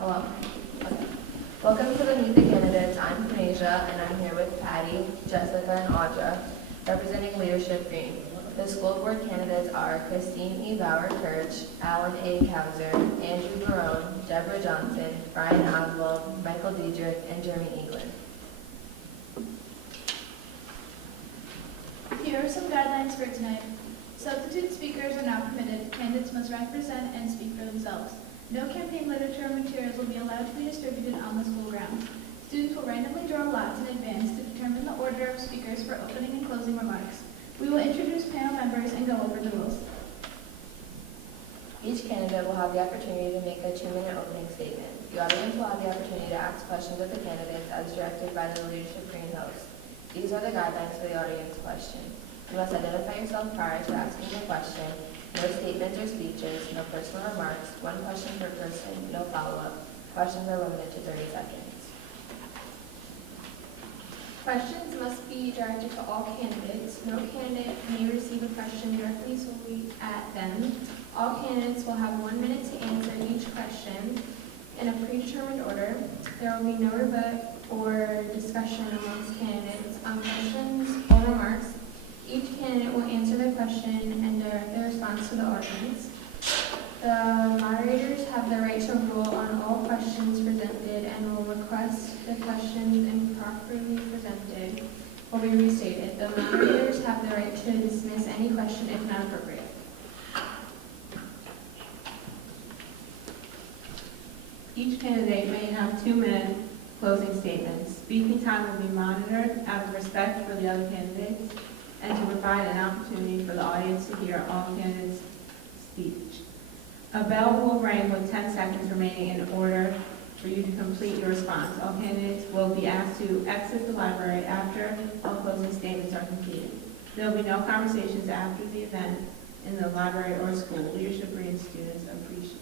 Hello. Okay. Welcome to the Meet the Candidates. I'm Quinasia, and I'm here with Patty, Jessica, and Audra, representing Leadership Greene. The school board candidates are Christine E. Bauer-Kirch, Alan A. Kauser, Andrew Barone, Deborah Johnson, Brian Oswald, Michael Diedrich, and Jeremy England. Here are some guidelines for tonight. Substitute speakers are not permitted. Candidates must represent and speak for themselves. No campaign literature or materials will be allowed to be distributed on the school grounds. Students will randomly draw lots in advance to determine the order of speakers for opening and closing remarks. We will introduce panel members and go over the rules. Each candidate will have the opportunity to make a 2-minute opening statement. The audience will have the opportunity to ask questions of the candidates as directed by the Leadership Greene host. These are the guidelines for the audience question. You must identify yourself prior to asking the question. No statements or speeches, no personal remarks, 1 question per person, no follow-up. Questions are limited to 30 seconds. Questions must be directed to all candidates. No candidate may receive a question directly solely at them. All candidates will have 1 minute to answer each question in a predetermined order. There will be no rebut or discussion amongst candidates on questions or remarks. Each candidate will answer the question and direct the response to the audience. The moderators have the right to rule on all questions presented and will request the questions improperly presented will be restated. The moderators have the right to dismiss any question if not appropriate. Each candidate may have 2-minute closing statements. Speaking time will be monitored out of respect for the other candidates and to provide an opportunity for the audience to hear all candidates' speech. A bell will ring with 10 seconds remaining in order for you to complete your response. All candidates will be asked to exit the library after all closing statements are completed. There will be no conversations after the event in the library or school. Leadership Greene students appreciate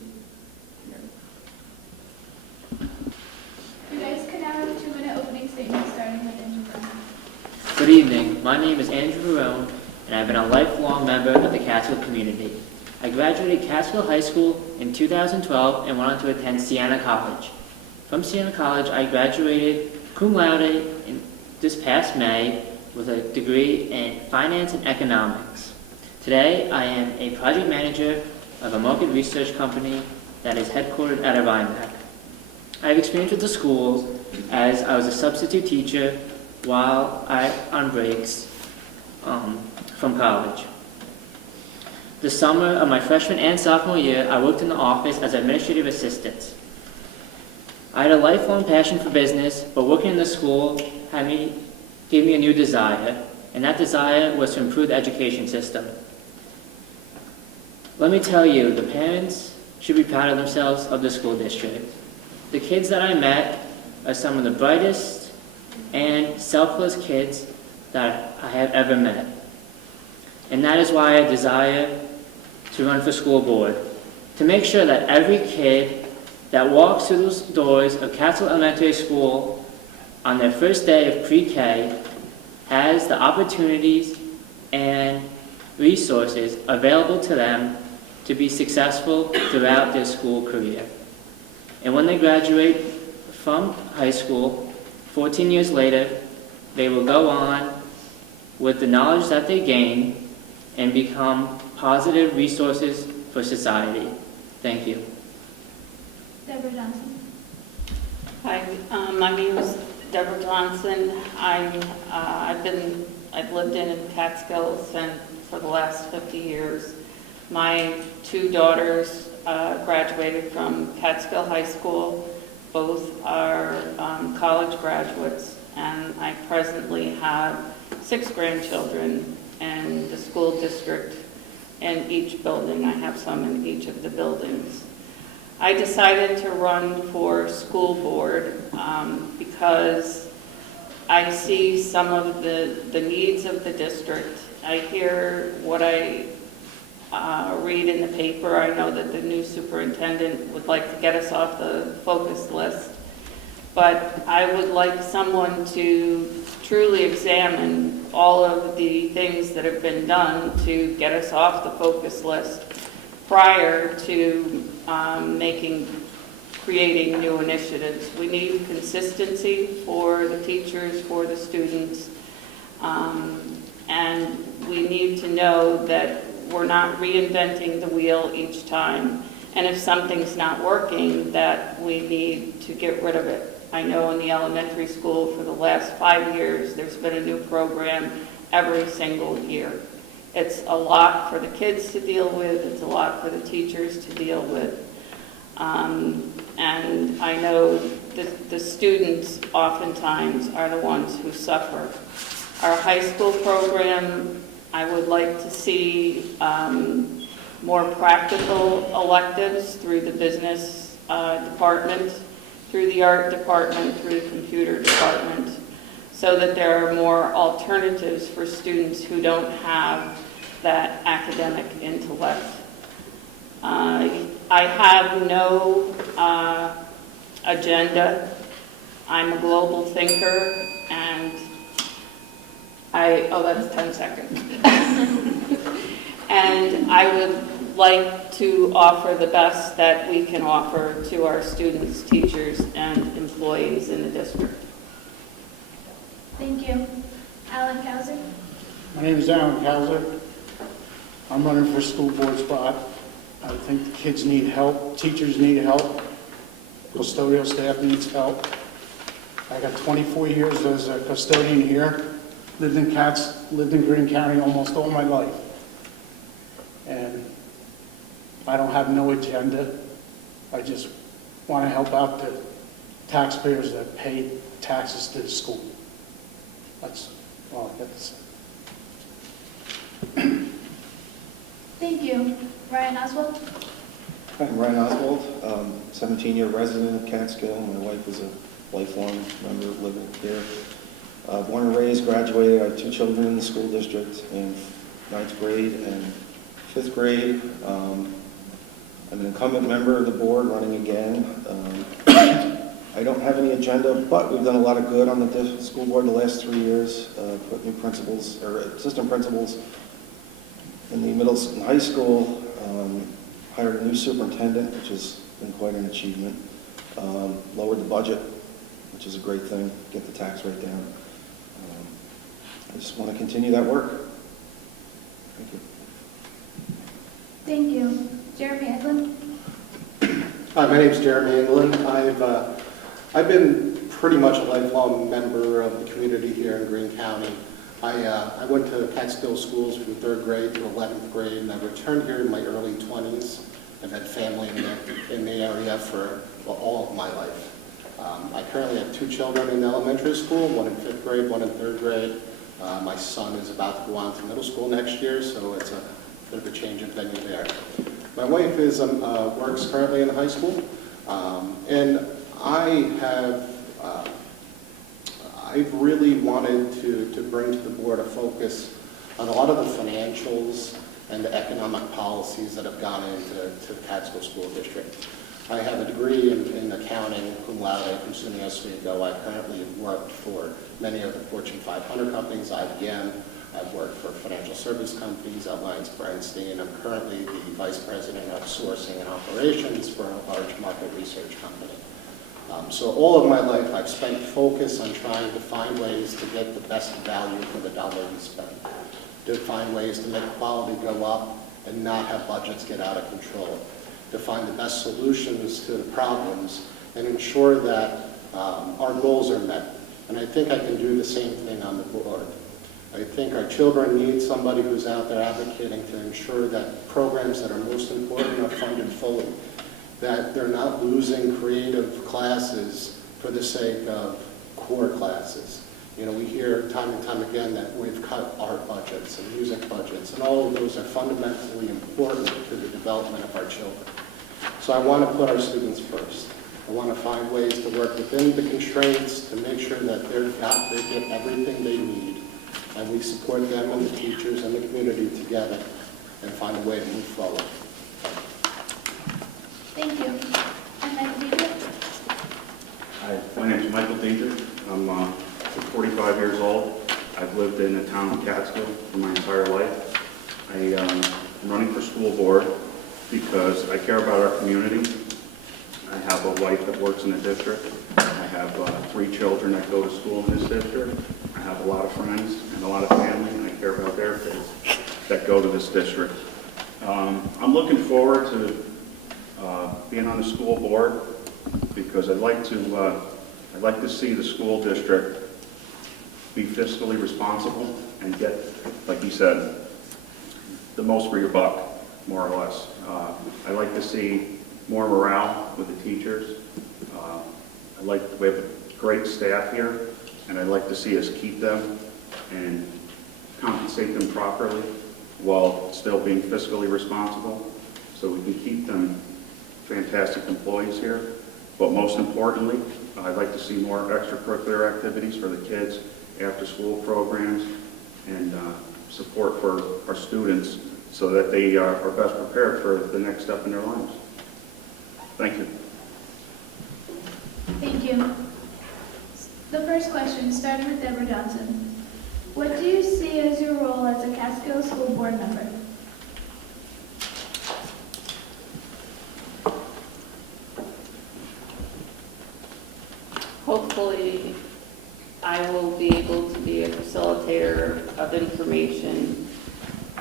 it. You guys can now have a 2-minute opening statement starting with Andrew Barone. Good evening. My name is Andrew Barone, and I've been a lifelong member of the Catskill community. I graduated Catskill High School in 2012 and went on to attend Siena College. From Siena College, I graduated cum laude this past May with a degree in finance and economics. Today, I am a project manager of a market research company that is headquartered out of Rhinebeck. I have experience with the schools as I was a substitute teacher while on breaks from college. The summer of my freshman and sophomore year, I worked in the office as administrative assistant. I had a lifelong passion for business, but working in the school gave me a new desire, and that desire was to improve the education system. Let me tell you, the parents should be proud of themselves of the school district. The kids that I met are some of the brightest and selfless kids that I have ever met. And that is why I desire to run for school board, to make sure that every kid that walks through those doors of Catskill Elementary School on their first day of pre-K has the opportunities and resources available to them to be successful throughout their school career. And when they graduate from high school, 14 years later, they will go on with the knowledge that they gain and become positive resources for society. Thank you. Deborah Johnson. Hi, my name is Deborah Johnson. I've lived in Catskill for the last 50 years. My 2 daughters graduated from Catskill High School. Both are college graduates, and I presently have 6 grandchildren in the school district in each building. I have some in each of the buildings. I decided to run for school board because I see some of the needs of the district. I hear what I read in the paper. I know that the new superintendent would like to get us off the focus list, but I would like someone to truly examine all of the things that have been done to get us off the focus list prior to making creating new initiatives. We need consistency for the teachers, for the students, and we need to know that we're not reinventing the wheel each time. And if something's not working, that we need to get rid of it. I know in the elementary school for the last 5 years, there's been a new program every single year. It's a lot for the kids to deal with, it's a lot for the teachers to deal with. And I know the students oftentimes are the ones who suffer. Our high school program, I would like to see more practical electives through the business department, through the art department, through the computer department, so that there are more alternatives for students who don't have that academic intellect. I have no agenda. I'm a global thinker, and that's 10 seconds. And I would like to offer the best that we can offer to our students, teachers, and employees in the district. Thank you. Alan Kowser? My name is Alan Kowser. I'm running for school board spot. I think the kids need help, teachers need help, custodial staff needs help. I got 24 years as a custodian here, lived in Greene County almost all my life. And I don't have no agenda. I just want to help out the taxpayers that pay taxes to the school. That's all I got to say. Thank you. Ryan Oswald? Hi, I'm Ryan Oswald, 17-year resident of Catskill. My wife is a lifelong member living here. Born and raised, graduated. I have 2 children in the school district in 9th grade and 5th grade. I'm an incumbent member of the board, running again. I don't have any agenda, but we've done a lot of good on the school board the last 3 years. Put new principals, or assistant principals in the middle and high school. Hired a new superintendent, which has been quite an achievement. Lowered the budget, which is a great thing, get the tax rate down. I just want to continue that work. Thank you. Thank you. Jeremy Eklund? Hi, my name is Jeremy England. I've been pretty much a lifelong member of the community here in Greene County. I went to Catskill schools from 3rd grade to 11th grade, and I returned here in my early 20s. I've had family in the area for all of my life. I currently have 2 children in elementary school, one in 5th grade, one in 3rd grade. My son is about to go on to middle school next year, so it's a bit of a change of venue there. My wife works currently in high school, and I've really wanted to bring to the board a focus on a lot of the financials and the economic policies that have gone into the Catskill School District. I have a degree in accounting, cum laude, from SUNY Oswego. I currently worked for many of the Fortune 500 companies, IBM. I've worked for financial service companies, AllianceBernstein. I'm currently the Vice President of Sourcing and Operations for a large market research company. So all of my life I've spent focus on trying to find ways to get the best value for the dollar we spend, to find ways to make quality go up and not have budgets get out of control, to find the best solutions to the problems and ensure that our goals are met. And I think I can do the same thing on the board. I think our children need somebody who's out there advocating to ensure that programs that are most important are funded fully, that they're not losing creative classes for the sake of core classes. You know, we hear time and time again that we've cut art budgets and music budgets, and all of those are fundamentally important to the development of our children. So I want to put our students first. I want to find ways to work within the constraints to make sure that they get everything they need, and we support them and the teachers and the community together and find a way to move forward. Thank you. And Michael Deidre? Hi, my name is Michael Deidre. I'm 45 years old. I've lived in the town of Catskill for my entire life. I'm running for school board because I care about our community. I have a wife that works in the district. I have 3 children that go to school in this district. I have a lot of friends and a lot of family, and I care about their kids that go to this district. I'm looking forward to being on the school board because I'd like to see the school district be fiscally responsible and get, like you said, the most for your buck, more or less. I'd like to see more morale with the teachers. We have a great staff here, and I'd like to see us keep them and compensate them properly while still being fiscally responsible, so we can keep them fantastic employees here. But most importantly, I'd like to see more extracurricular activities for the kids, after-school programs, and support for our students so that they are best prepared for the next step in their lives. Thank you. Thank you. The first question, starting with Deborah Johnson. What do you see as your role as a Catskill School Board member? Hopefully, I will be able to be a facilitator of information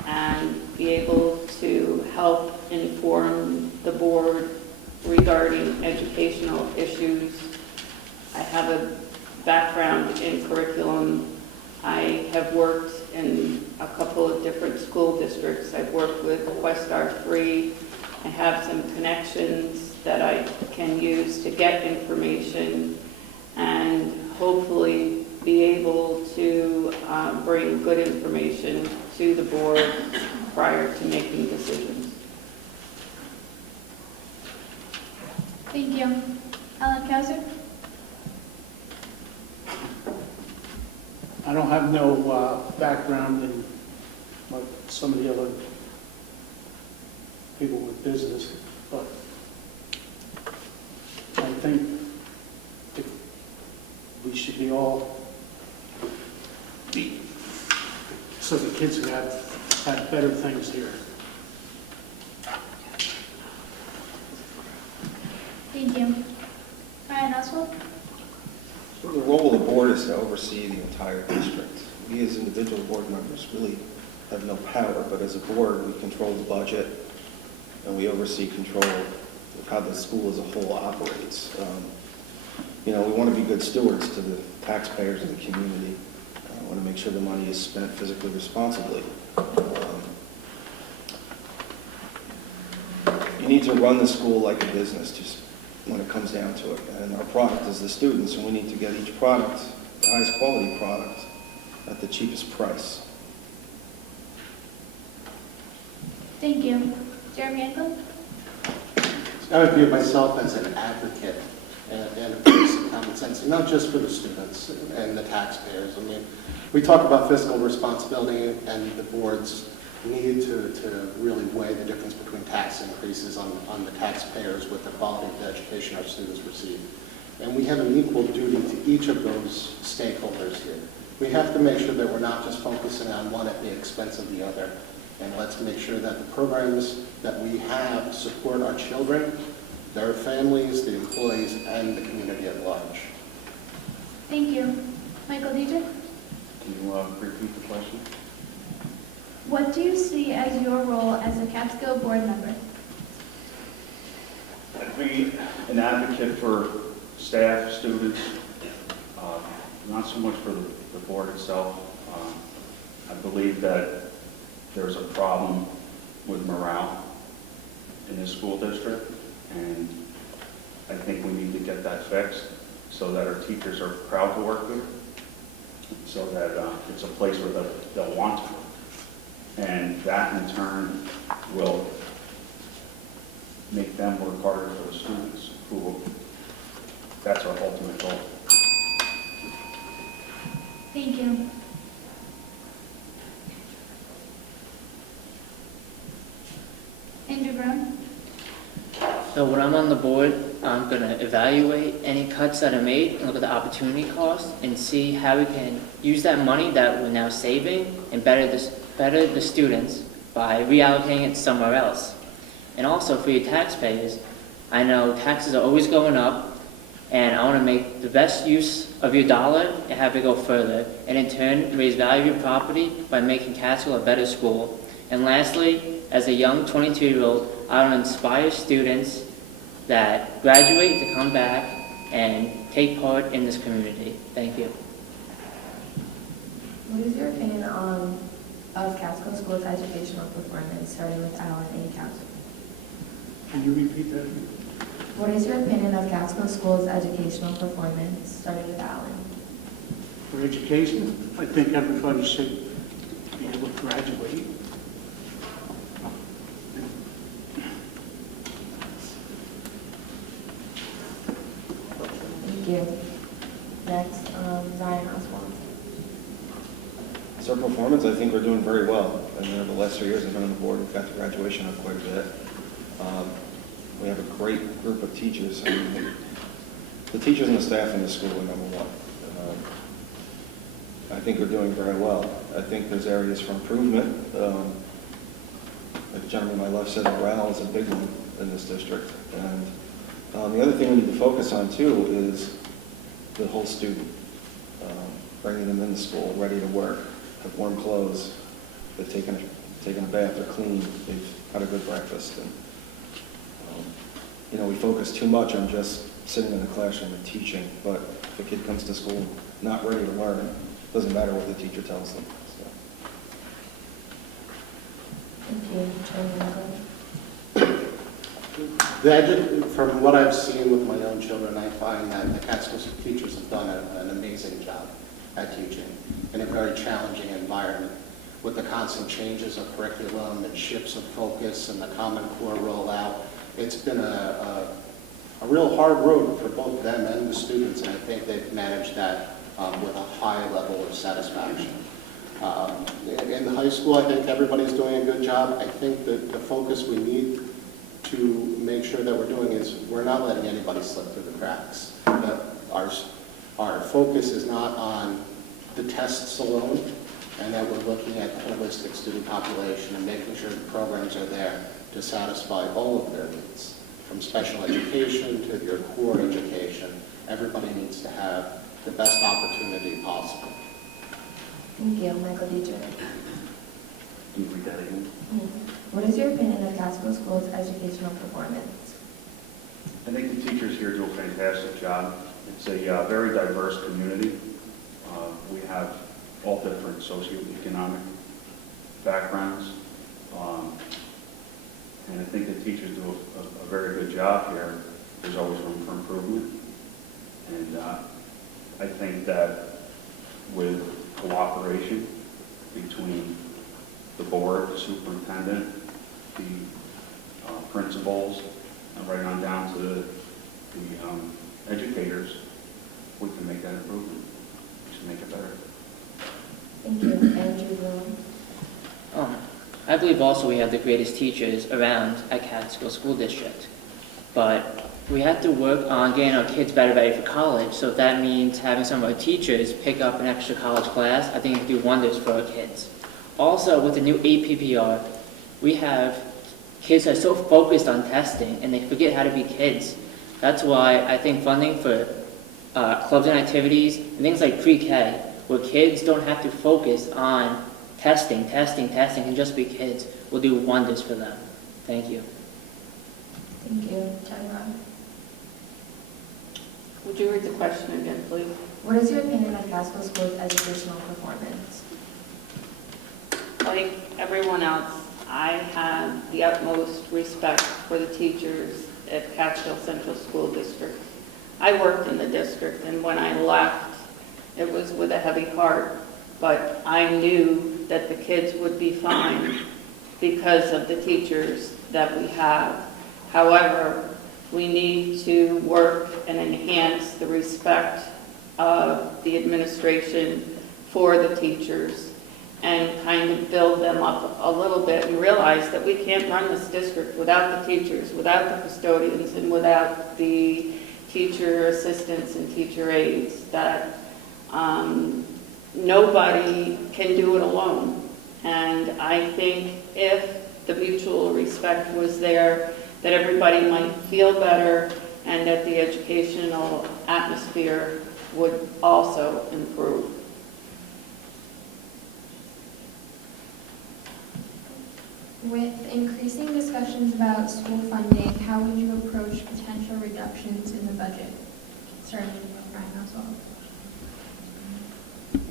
and be able to help inform the board regarding educational issues. I have a background in curriculum. I have worked in a couple of different school districts. I've worked with Questar 3. I have some connections that I can use to get information and hopefully be able to bring good information to the board prior to making decisions. Thank you. Alan Kauser? I don't have no background in like some of the other people with business, but I think that we should be all, so the kids can have better things here. Thank you. Ryan Oswald? So the role of the board is to oversee the entire district. We as individual board members really have no power, but as a board, we control the budget and we oversee control of how the school as a whole operates. We want to be good stewards to the taxpayers of the community. I want to make sure the money is spent physically responsibly. You need to run the school like a business, just when it comes down to it. And our product is the students, and we need to get each product, the highest quality product, at the cheapest price. Thank you. Jeremy Anglin? I would view myself as an advocate and a voice of common sense, not just for the students and the taxpayers. I mean, we talk about fiscal responsibility and the board's need to really weigh the difference between tax increases on the taxpayers with the quality of the education our students receive. And we have an equal duty to each of those stakeholders here. We have to make sure that we're not just focusing on one at the expense of the other. And let's make sure that the programs that we have support our children, their families, the employees, and the community at large. Thank you. Michael Dietrich? Can you repeat the question? What do you see as your role as a Catskill board member? I'd be an advocate for staff, students, not so much for the board itself. I believe that there's a problem with morale in this school district, and I think we need to get that fixed so that our teachers are proud to work here, so that it's a place where they'll want to work. And that in turn will make them work harder for the students, that's our ultimate goal. Thank you. Andrew Brown? So when I'm on the board, I'm going to evaluate any cuts that are made and look at the opportunity cost and see how we can use that money that we're now saving and better the students by reallocating it somewhere else. And also for your taxpayers, I know taxes are always going up, and I want to make the best use of your dollar and have it go further, and in turn raise value of your property by making Catskill a better school. And lastly, as a young 22-year-old, I want to inspire students that graduate to come back and take part in this community. Thank you. What is your opinion of Catskill School's educational performance, starting with Alan A. Catskill? Can you repeat that again? What is your opinion of Catskill School's educational performance, starting with Alan? For education, I think everybody should be able to graduate. Thank you. Next, Zion Oswald. So our performance, I think we're doing very well. And the last 3 years I've been on the board, we've got the graduation up quite a bit. We have a great group of teachers. I mean, the teachers and the staff in the school are number one. I think we're doing very well. I think there's areas for improvement. Like the gentleman on my left said, morale is a big one in this district. And the other thing we need to focus on too is the whole student. Bringing them into school, ready to work, have warm clothes, they've taken a bath, they're clean, they've had a good breakfast. And we focus too much on just sitting in the classroom and teaching, but if a kid comes to school not ready to learn, it doesn't matter what the teacher tells them. Thank you. Chairman Michael. From what I've seen with my own children, I find that the Catskill teachers have done an amazing job at teaching in a very challenging environment. With the constant changes of curriculum and shifts of focus and the Common Core rollout, it's been a real hard road for both them and the students, and I think they've managed that with a high level of satisfaction. In the high school, I think everybody's doing a good job. I think that the focus we need to make sure that we're doing is we're not letting anybody slip through the cracks. Our focus is not on the tests alone, and that we're looking at holistic student population and making sure the programs are there to satisfy all of their needs, from special education to your core education. Everybody needs to have the best opportunity possible. Thank you. Michael D. Can you read that again? What is your opinion of Catskill School's educational performance? I think the teachers here do a fantastic job. It's a very diverse community. We have all different socioeconomic backgrounds. And I think the teachers do a very good job here. There's always room for improvement. And I think that with cooperation between the board, the superintendent, the principals, and right on down to the educators, we can make that improvement. We should make it better. Thank you. Andrew Bloom. I believe also we have the greatest teachers around at Catskill School District, but we have to work on getting our kids better ready for college. So if that means having some of our teachers pick up an extra college class, I think it can do wonders for our kids. Also, with the new APPR, we have kids that are so focused on testing and they forget how to be kids. That's why I think funding for clubs and activities and things like pre-K, where kids don't have to focus on testing, and just be kids, will do wonders for them. Thank you. Thank you. Jen Robb. Would you read the question again, please? What is your opinion of Catskill School's educational performance? Like everyone else, I have the utmost respect for the teachers at Catskill Central School District. I worked in the district, and when I left, it was with a heavy heart, but I knew that the kids would be fine because of the teachers that we have. However, we need to work and enhance the respect of the administration for the teachers and kind of build them up a little bit and realize that we can't run this district without the teachers, without the custodians, and without the teacher assistants and teacher aides, that nobody can do it alone. And I think if the mutual respect was there that everybody might feel better and that the educational atmosphere would also improve. With increasing discussions about school funding, how would you approach potential reductions in the budget? Starting with Ryan Oswald.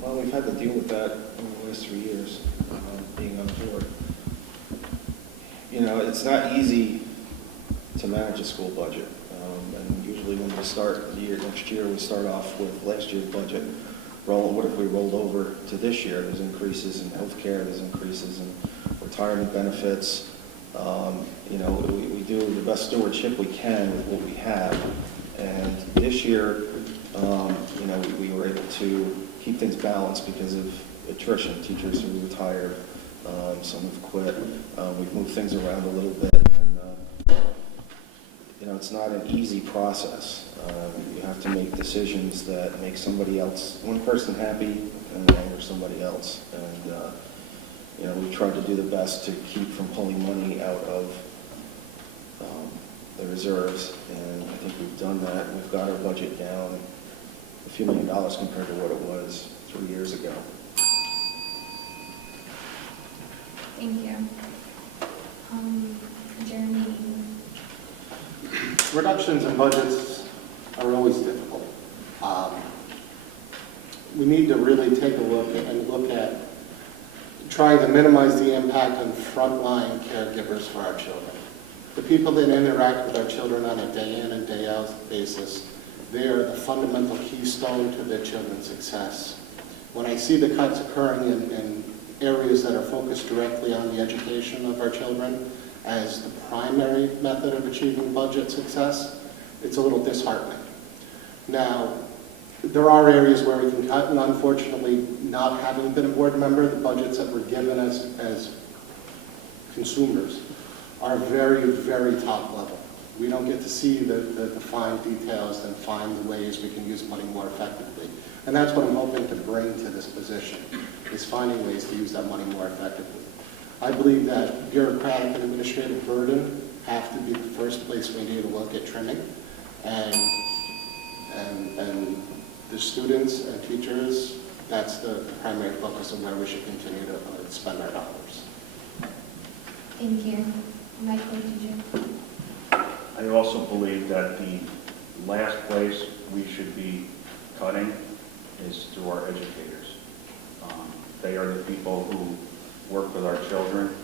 Well, we've had to deal with that over the last 3 years, being on board. You know, it's not easy to manage a school budget. And usually when we start the year, next year, we start off with last year's budget. What if we rolled over to this year? There's increases in healthcare, there's increases in retirement benefits. You know, we do the best stewardship we can with what we have. And this year, you know, we were able to keep things balanced because of attrition. Teachers who retired, some have quit. We've moved things around a little bit. And, you know, it's not an easy process. You have to make decisions that make somebody else, one person happy and anger somebody else. And, you know, we tried to do the best to keep from pulling money out of the reserves, and I think we've done that. We've got our budget down a few $1 million compared to what it was 3 years ago. Thank you. Jeremy. Reductions in budgets are always difficult. We need to really take a look at trying to minimize the impact on frontline caregivers for our children. The people that interact with our children on a day in and day out basis, they are the fundamental keystone to their children's success. When I see the cuts occurring in areas that are focused directly on the education of our children as the primary method of achieving budget success, it's a little disheartening. Now, there are areas where we can cut, and unfortunately, not having been a board member, the budgets that were given as consumers are very, very top level. We don't get to see the fine details and find the ways we can use money more effectively. And that's what I'm hoping to bring to this position, is finding ways to use that money more effectively. I believe that bureaucratic and administrative burden have to be the first place we need to look at trimming. And the students and teachers, that's the primary focus of where we should continue to spend our dollars. Thank you. Michael, did you? I also believe that the last place we should be cutting is through our educators. They are the people who work with our children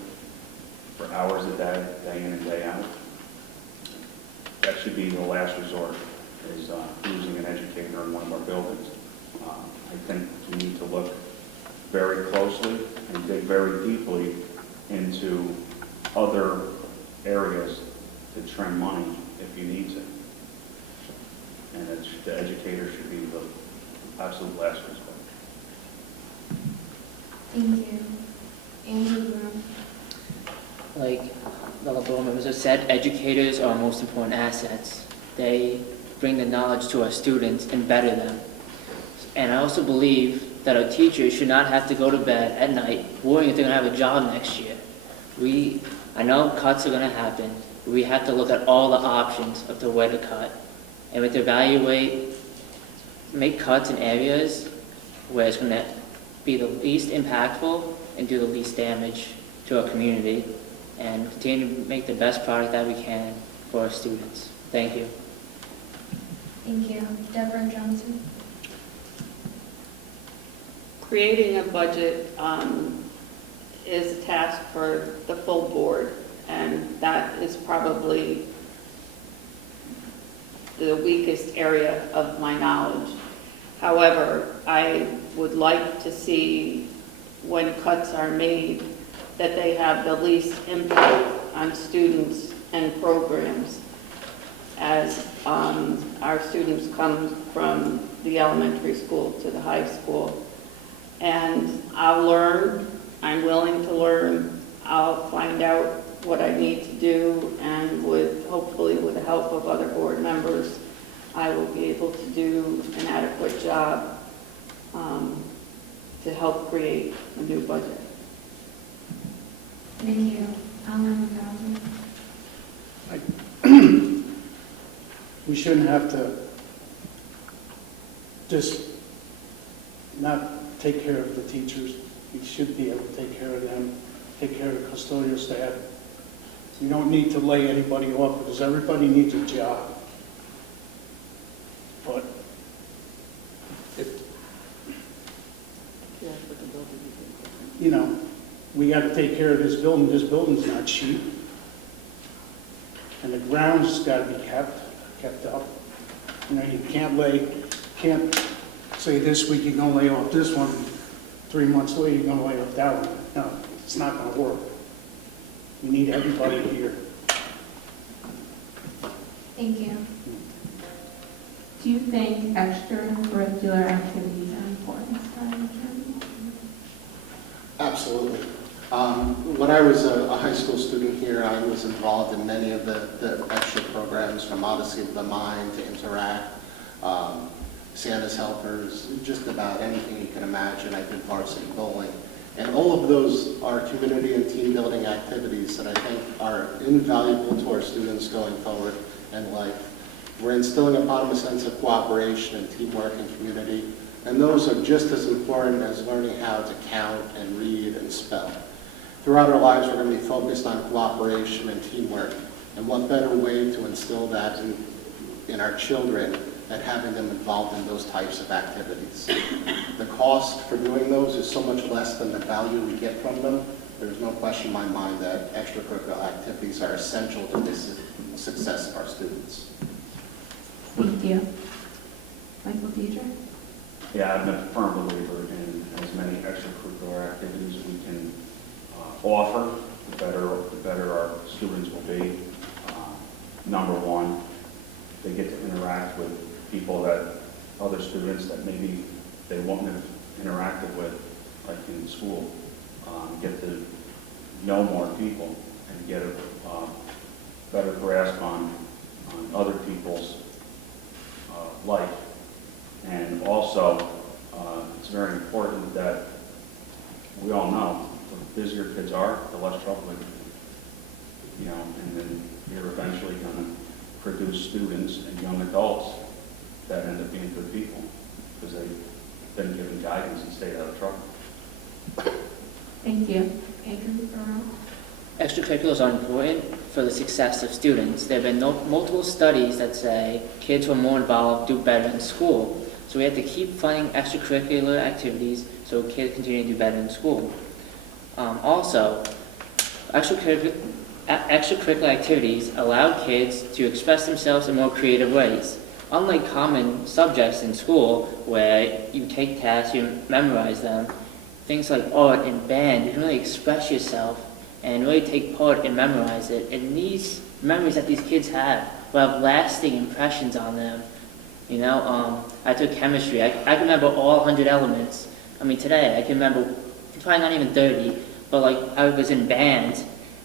for hours a day, day in and day out. That should be the last resort, is losing an educator in one of our buildings. I think we need to look very closely and dig very deeply into other areas to trim money if you need to. And the educator should be the absolute last resort. Thank you. Andrew Broom. Like the board members have said, educators are our most important assets. They bring the knowledge to our students and better them. And I also believe that our teachers should not have to go to bed at night worrying if they're going to have a job next year. I know cuts are going to happen. We have to look at all the options of the way to cut. And we have to evaluate, make cuts in areas where it's going to be the least impactful and do the least damage to our community, and continue to make the best product that we can for our students. Thank you. Thank you. Deborah Johnson. Creating a budget is a task for the full board, and that is probably the weakest area of my knowledge. However, I would like to see, when cuts are made, that they have the least impact on students and programs, as our students come from the elementary school to the high school. And I'll learn, I'm willing to learn, I'll find out what I need to do, and hopefully with the help of other board members, I will be able to do an adequate job to help create a new budget. Thank you. Alan McCausland. We shouldn't have to just not take care of the teachers. We should be able to take care of them, take care of the custodial staff. We don't need to lay anybody off because everybody needs a job. But if, you know, we got to take care of this building. This building's not cheap. And the ground's got to be kept up. You know, you can't say this week you're going to lay off this one, 3 months later you're going to lay off that one. No, it's not going to work. We need everybody here. Thank you. Do you think extracurricular activities are important to our community? Absolutely. When I was a high school student here, I was involved in many of the extra programs, from Odyssey of the Mind to Interact, Santa's Helpers, just about anything you can imagine. I did varsity bowling. And all of those are community and team building activities that I think are invaluable to our students going forward in life. We're instilling upon them a sense of cooperation and teamwork and community. And those are just as important as learning how to count and read and spell. Throughout our lives, we're going to be focused on cooperation and teamwork. And what better way to instill that in our children than having them involved in those types of activities. The cost for doing those is so much less than the value we get from them. There's no question in my mind that extracurricular activities are essential to the success of our students. Thank you. Michael Deidre? Yeah, I'm a firm believer in as many extracurricular activities we can offer, the better our students will be. Number one, they get to interact with people that other students that maybe they wouldn't have interacted with, like in school. Get to know more people and get a better grasp on other people's life. And also, it's very important that we all know the busier kids are, the less trouble they get. You know, and then you're eventually going to produce students and young adults that end up being good people because they've been given guidance and stayed out of trouble. Thank you. Andrew Burrow? Extracurriculars are important for the success of students. There have been multiple studies that say kids who are more involved do better in school. So we have to keep funding extracurricular activities so kids continue to do better in school. Also, extracurricular activities allow kids to express themselves in more creative ways. Unlike common subjects in school where you take tests, you memorize them, things like art and band, you can really express yourself and really take part and memorize it. And these memories that these kids have will have lasting impressions on them. You know, I took chemistry. I can remember all 100 elements. I mean, today I can remember probably not even 30, but like I was in band.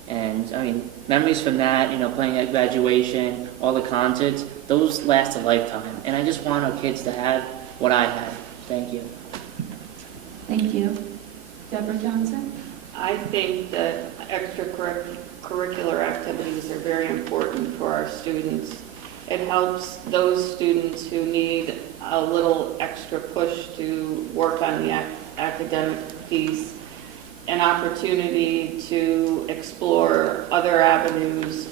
And I mean, memories from that, you know, playing at graduation, all the concerts, those last a lifetime. And I just want our kids to have what I had. Thank you. Thank you. Deborah Johnson? I think that extracurricular activities are very important for our students. It helps those students who need a little extra push to work on the academic piece, an opportunity to explore other avenues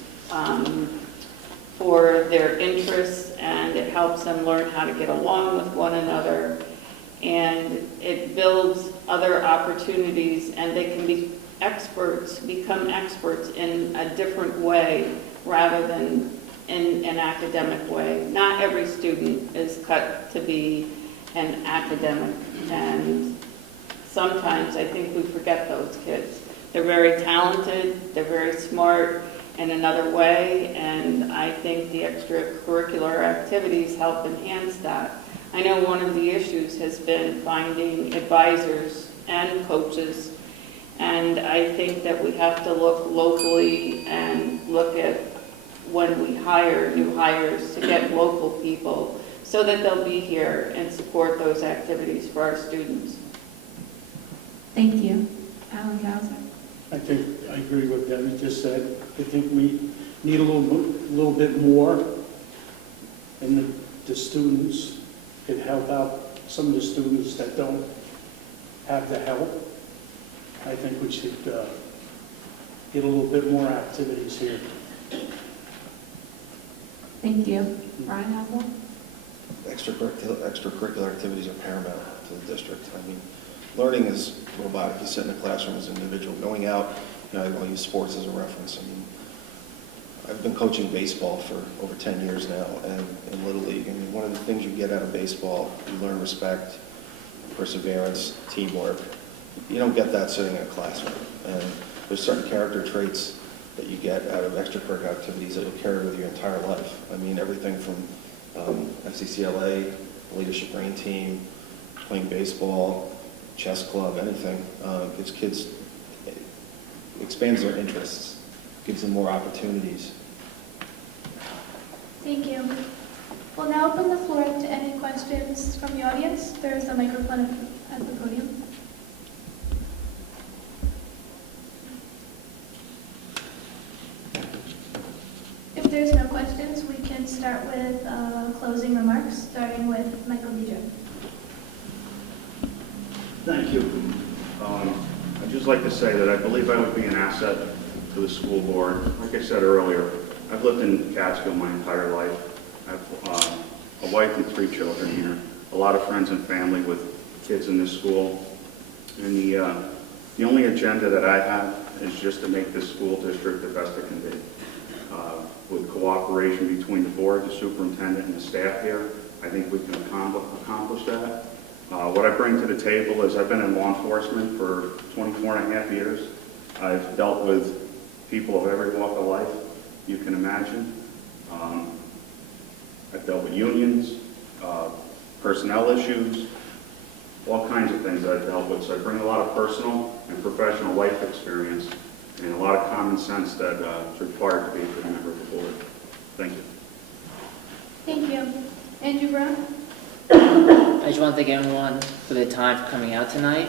for their interests, and it helps them learn how to get along with one another, and it builds other opportunities, and they can become experts in a different way rather than in an academic way. Not every student is cut to be an academic, and sometimes I think we forget those kids. They're very talented, they're very smart in another way, and I think the extracurricular activities help enhance that. I know one of the issues has been finding advisors and coaches, and I think that we have to look locally and look at when we hire new hires to get local people so that they'll be here and support those activities for our students. Thank you. Alan Gauser? I think I agree with Debbie just said. I think we need a little bit more, and the students could help out some of the students that don't have the help. I think we should get a little bit more activities here. Thank you. Ryan Hassel? Extracurricular activities are paramount to the district. I mean, learning is robotic. You sit in a classroom as an individual. Going out, I'll use sports as a reference. I mean, I've been coaching baseball for over 10 years now, and in Little League. I mean, one of the things you get out of baseball, you learn respect, perseverance, teamwork. You don't get that sitting in a classroom. And there's certain character traits that you get out of extracurricular activities that you'll carry with your entire life. I mean, everything from FCCLA, Leadership Greene team, playing baseball, chess club, anything. Gives kids, expands their interests, gives them more opportunities. Thank you. We'll now open the floor to any questions from the audience. There is a microphone at the podium. If there's no questions, we can start with closing remarks, starting with Michael Deidre. Thank you. I'd just like to say that I believe I would be an asset to the school board. Like I said earlier, I've lived in Catskill my entire life. I have a wife and 3 children here, a lot of friends and family with kids in this school. And the only agenda that I have is just to make this school district the best it can be. With cooperation between the board, the superintendent, and the staff here, I think we can accomplish that. What I bring to the table is I've been in law enforcement for 24 and a half years. I've dealt with people of every walk of life you can imagine. I've dealt with unions, personnel issues, all kinds of things I've dealt with. So I bring a lot of personal and professional life experience and a lot of common sense that is required to be a member of the board. Thank you. Thank you. Andrew Brown? I just want to thank everyone for their time for coming out tonight.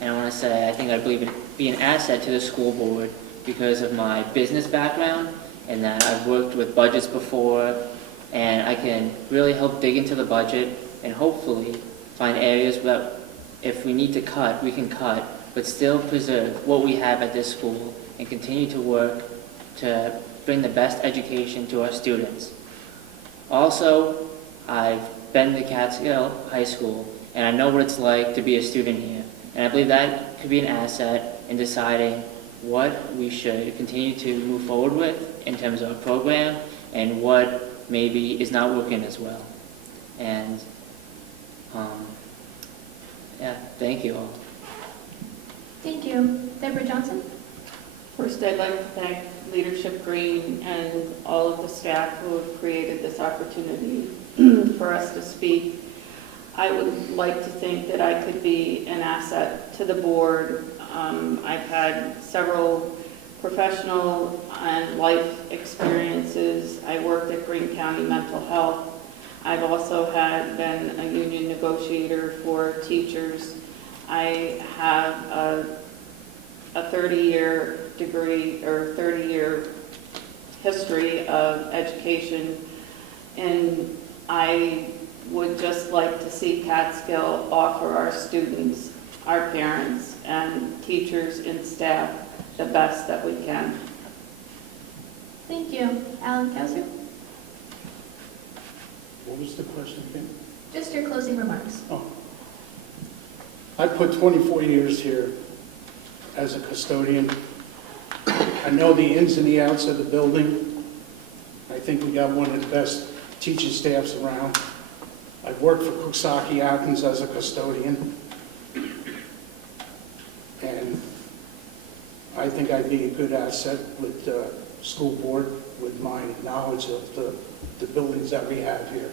And I want to say I think I believe it'd be an asset to the school board because of my business background and that I've worked with budgets before, and I can really help dig into the budget and hopefully find areas that if we need to cut, we can cut, but still preserve what we have at this school and continue to work to bring the best education to our students. Also, I've been to Catskill High School, and I know what it's like to be a student here. And I believe that could be an asset in deciding what we should continue to move forward with in terms of our program and what maybe is not working as well. And yeah, thank you all. Thank you. Deborah Johnson? First, I'd like to thank Leadership Greene and all of the staff who have created this opportunity for us to speak. I would like to think that I could be an asset to the board. I've had several professional and life experiences. I worked at Greene County Mental Health. I've also been a union negotiator for teachers. I have a 30-year degree or 30-year history of education, and I would just like to see Catskill offer our students, our parents, and teachers and staff the best that we can. Thank you. Alan Kelsey? What was the question again? Just your closing remarks. Oh. I put 24 years here as a custodian. I know the ins and the outs of the building. I think we got one of the best teaching staffs around. I've worked for Coxsackie Athens as a custodian. And I think I'd be a good asset with the school board with my knowledge of the buildings that we have here.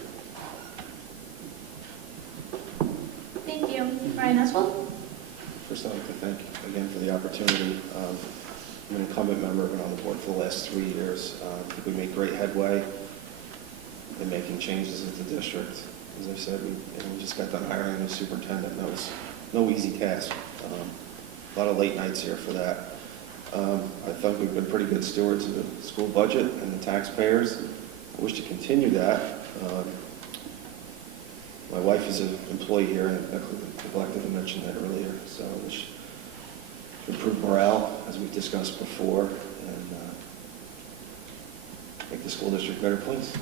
Thank you. Ryan Oswald? First, I'd like to thank again for the opportunity. I'm an incumbent member, been on the board for the last 3 years. I think we made great headway in making changes in the district. As I said, we just got done hiring a new superintendent. That was no easy task. A lot of late nights here for that. I think we've been pretty good stewards of the school budget and the taxpayers. I wish to continue that. My wife is an employee here, and I neglected to mention that earlier, so I wish to improve morale, as we've discussed before, and make the school district a better place.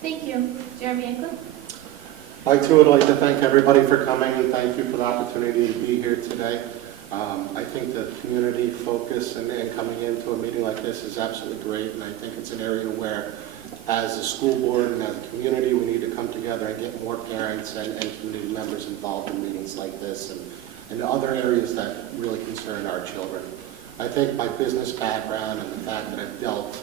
Thank you. Jeremy Anklin? I too would like to thank everybody for coming and thank you for the opportunity to be here today. I think the community focus and coming into a meeting like this is absolutely great, and I think it's an area where, as a school board and as a community, we need to come together and get more parents and community members involved in meetings like this and other areas that really concern our children. I think my business background and the fact that I've dealt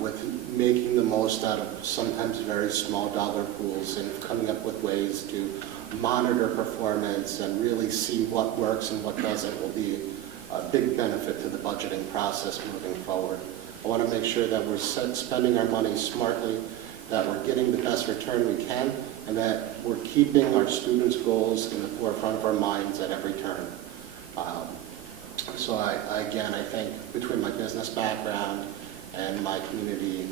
with making the most out of sometimes very small dollar pools and coming up with ways to monitor performance and really see what works and what doesn't will be a big benefit to the budgeting process moving forward. I want to make sure that we're spending our money smartly, that we're getting the best return we can, and that we're keeping our students' goals in the forefront of our minds at every turn. So again, I think between my business background and my community,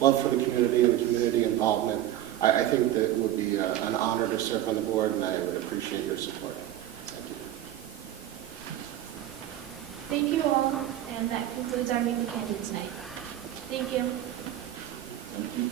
love for the community and the community involvement, I think that it would be an honor to serve on the board, and I would appreciate your support. Thank you. Thank you all, and that concludes our meeting with candidates tonight. Thank you. Thank you.